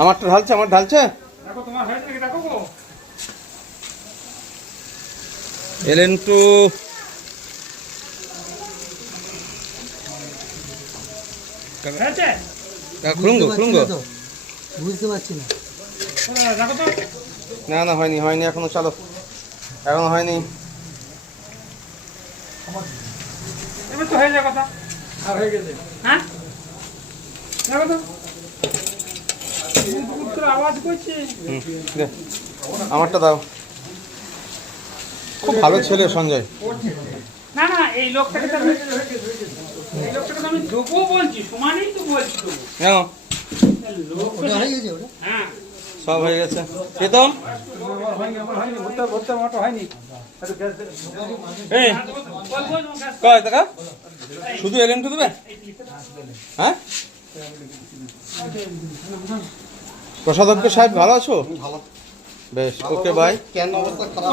আমারটা ঢালছে, আমার ঢালছে। এলেন টু বুঝতে পারছি না। না না, হয়নি হয়নি এখনো, চালো, এখনো হয়নি। এবার তো হয়ে যাওয়ার কথা। আর হয়ে গেছে। হ্যাঁ, দেখো তো আওয়াজ করছে। আমারটা দাও। খুব ভালো ছেলে সঞ্জয়। না না, এই লোকটাকে তো আমি দেবো বলছি, সমানেই তো বলছি তো। হ্যাঁ, সব হয়ে গেছে। প্রীতম শুধু এলেন টু দেবে? হ্যাঁ, প্রসাদজ্ঞ সাহেব ভালো আছো? বেশ, ওকে বাই। কেন অবস্থা খারাপ?